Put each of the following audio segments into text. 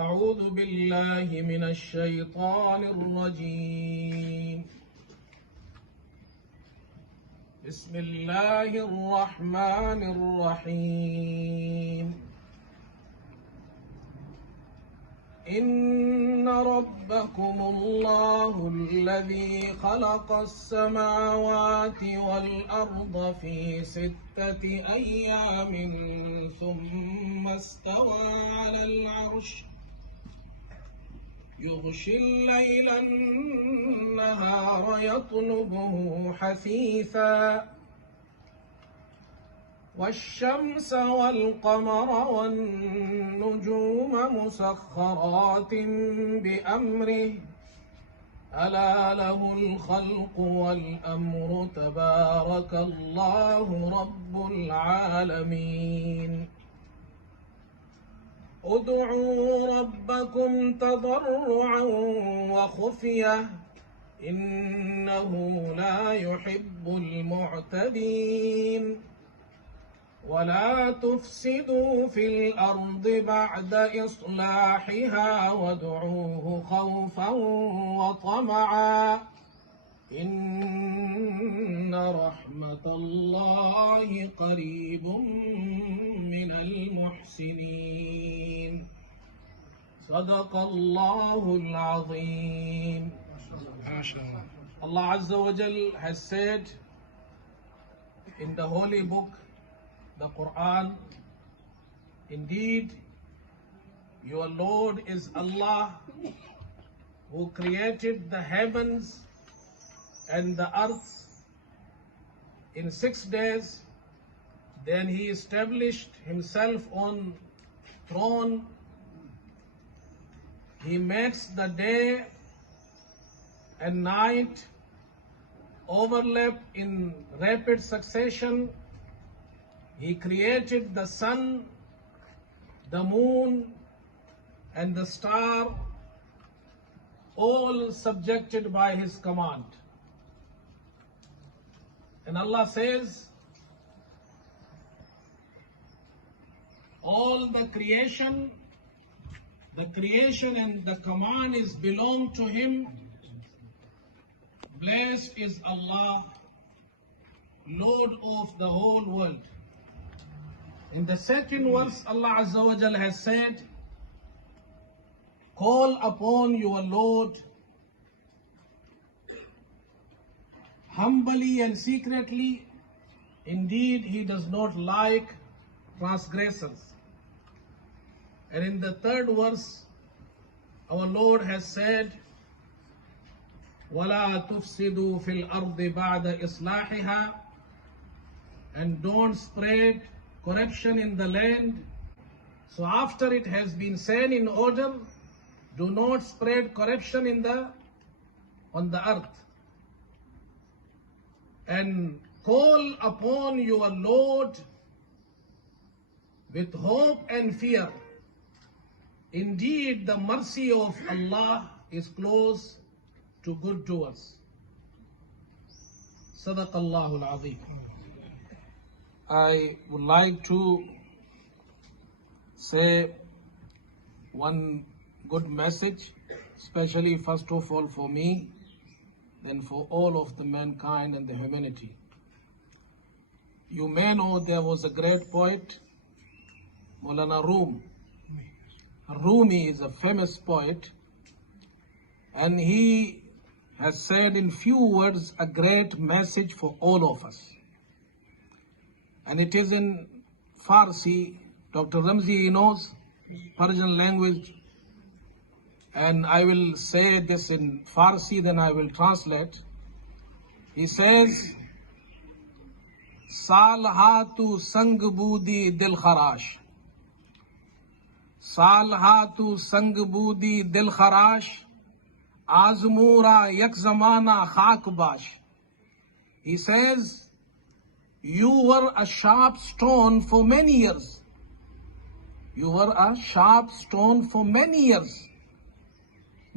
أعوذ بالله من الشيطان الرجيم. بسم الله الرحمن الرحيم. إن ربكم الله الذي خلق السماوات والأرض في 6 أيام ثم استوى على العرش يغشي الليل النهار يطلبه حثيثا والشمس والقمر والنجوم مسخرات بأمره ألا له الخلق والأمر تبارك الله رب العالمين. ادعوا ربكم تضرعا وخفية إنه لا يحب المعتدين. ولا تفسدوا في الأرض بعد إصلاحها وادعوه خوفا وطمعا إن رحمة الله قريب من المحسنين. صدق الله العظيم. Allah Azza wa Jal has said in the holy book, the Quran, indeed, your Lord is Allah, who created the heavens and the earth in 6 days. Then He established Himself on throne. He makes the day and night overlap in rapid succession. He created the sun, the moon, and the star, all subjected by His command. And Allah says, all the creation and the command is belong to Him. Blessed is Allah, Lord of the whole world. In the second verse, Allah Azza wa Jal has said, call upon your Lord humbly and secretly. Indeed, He does not like transgressors. And in the third verse, our Lord has said, وَلَا تُفْسِدُوا فِي الْأَرْضِ بَعْدَ إِصْلَاحِهَا, and don't spread corruption in the land. So after it has been said in order, do not spread corruption on the earth. And call upon your Lord with hope and fear. Indeed, the mercy of Allah is close to good doers. Sadaqallahu al-Azim. I would like to say one good message, especially first of all for me, then for all of the mankind and the humanity. You may know there was a great poet, Maulana Rum. Rumi is a famous poet, and he has said in few words a great message for all of us. And it is in Farsi. Dr. Ramzi, he knows Persian language. And I will say this in Farsi, then I will translate. He says, Salhatu sang budi dil kharash. Salhatu sang budi dil kharash. Azmura yak zamana khak bash. He says, you were a sharp stone for many years. You were a sharp stone for many years.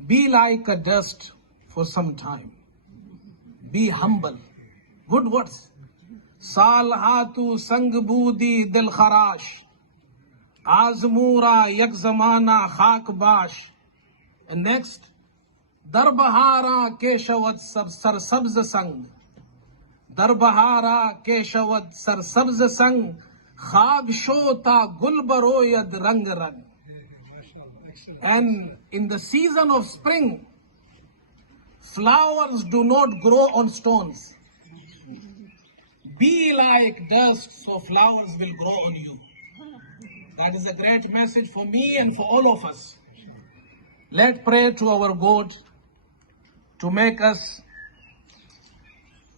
Be like a dust for some time. Be humble. Good words. Salhatu sang budi dil kharash. Azmura Yakzamana Khak Bash. And next, Darbahara Keshawat Sar Sabza Sang. Darbahara Keshawat Sar Sabza Sang. Khag Shota Gulbaroyad Rang Rang. And in the season of spring, flowers do not grow on stones. Be like dust, so flowers will grow on you. That is a great message for me and for all of us. Let's pray to our God to make us,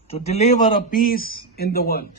to deliver a peace in the world.